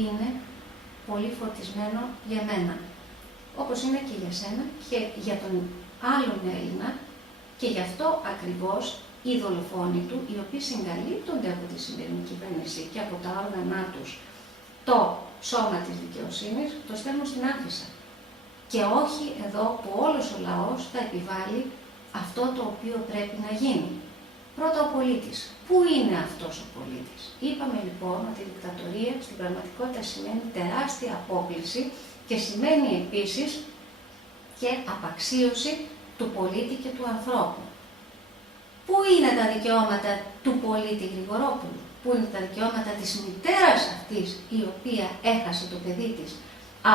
είναι πολύ φορτισμένο για μένα. Όπως είναι και για σένα και για τον άλλον Έλληνα, και γι' αυτό ακριβώς οι δολοφόνοι του, οι οποίοι συγκαλύπτονται από τη σημερινή κυβέρνηση και από τα όργανα τους, το σώμα της δικαιοσύνης, το στέλνουν στην άφισα. Και όχι εδώ που όλος ο λαός θα επιβάλλει αυτό το οποίο πρέπει να γίνει. Πρώτα ο πολίτης. Πού είναι αυτός ο πολίτης? Είπαμε λοιπόν ότι η δικτατορία στην πραγματικότητα σημαίνει τεράστια απόκλιση και σημαίνει επίσης και απαξίωση του πολίτη και του ανθρώπου. Πού είναι τα δικαιώματα του πολίτη Γρηγορόπουλου? Πού είναι τα δικαιώματα της μητέρας αυτής, η οποία έχασε το παιδί της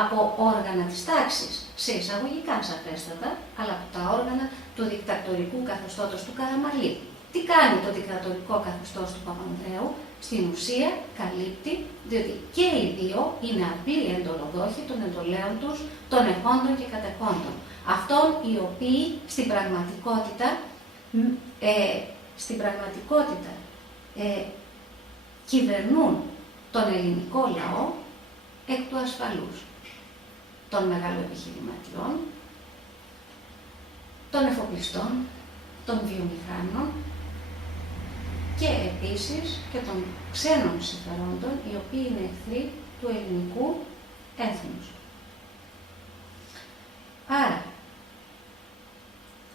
από όργανα της τάξης, σε εισαγωγικά σαφέστατα, αλλά από τα όργανα του δικτατορικού καθεστώτος του Καραμαλή. Τι κάνει το δικτατορικό καθεστώς του Παπανδρέου? Στην ουσία καλύπτει, διότι και οι δύο είναι απλοί εντολοδόχοι των εντολέων τους, των εχόντων και κατεχόντων. Αυτών οι οποίοι στην πραγματικότητα κυβερνούν τον ελληνικό λαό εκ του ασφαλούς, των μεγαλοεπιχειρηματιών, των εφοπλιστών, των βιομηχάνων και επίσης και των ξένων συμφερόντων, οι οποίοι είναι εχθροί του ελληνικού έθνους. Άρα,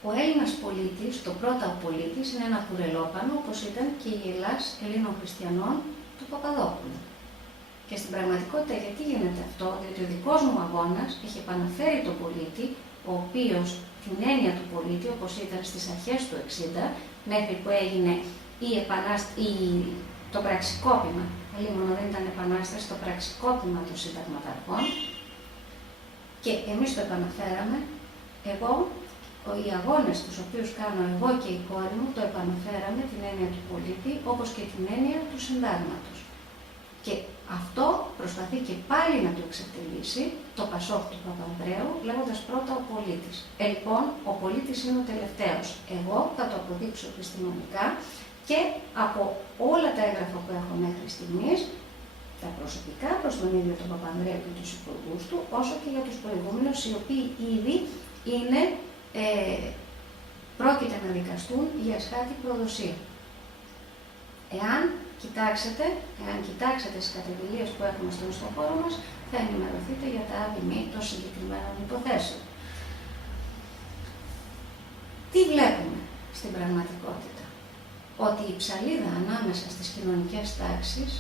ο Έλληνας πολίτης, το πρώτο πολίτης, είναι ένα κουρελόπανο, όπως ήταν και η Ελλάς Ελλήνων Χριστιανών του Παπαδόπουλου. Και στην πραγματικότητα γιατί γίνεται αυτό? Διότι ο δικός μου αγώνας έχει επαναφέρει τον πολίτη, ο οποίος την έννοια του πολίτη, όπως ήταν στις αρχές του 60, μέχρι που έγινε το πραξικόπημα, αλλήμον δεν ήταν επανάσταση, το πραξικόπημα των συνταγματαρχών, και εμείς το επαναφέραμε. Οι αγώνες τους οποίους κάνω εγώ και η κόρη μου, το επαναφέραμε την έννοια του πολίτη, όπως και την έννοια του συντάγματος. Και αυτό προσπαθεί και πάλι να το εξευτελίσει το Πασόκ του Παπανδρέου, λέγοντας πρώτα ο πολίτης. Λοιπόν, ο πολίτης είναι ο τελευταίος. Εγώ θα το αποδείξω επιστημονικά και από όλα τα έγγραφα που έχω μέχρι στιγμής, τα προσωπικά προς τον ίδιο τον Παπανδρέου και τους υπουργούς του, όσο και για τους προηγούμενους, οι οποίοι ήδη πρόκειται να δικαστούν για εσχάτη προδοσία. Εάν κοιτάξετε στις καταγγελίες που έχουμε στον ιστοχώρο μας, θα ενημερωθείτε για τα άδειμη των συγκεκριμένων υποθέσεων. Τι βλέπουμε στην πραγματικότητα? Ότι η ψαλίδα ανάμεσα στις κοινωνικές τάξεις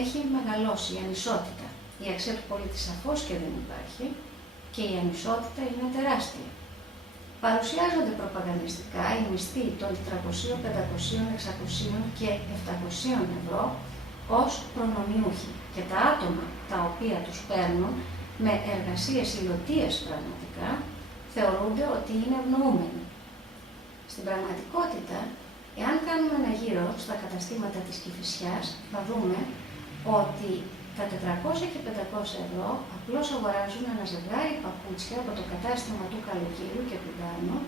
έχει μεγαλώσει, η ανισότητα. Η αξία του πολίτη σαφώς και δεν υπάρχει και η ανισότητα είναι τεράστια. Παρουσιάζονται προπαγανδιστικά οι μισθοί των 400, 500, 600 και 700 ευρώ ως προνομιούχοι και τα άτομα τα οποία τους παίρνουν με εργασίες υλωτίες πραγματικά θεωρούνται ότι είναι ευνοούμενοι. Στην πραγματικότητα, εάν κάνουμε ένα γύρο στα καταστήματα της Κηφισιάς, θα δούμε ότι τα 400 και 500 ευρώ απλώς αγοράζουν ένα ζευγάρι παπούτσια από το κατάστημα του Καλοκύριου και του Γκάνου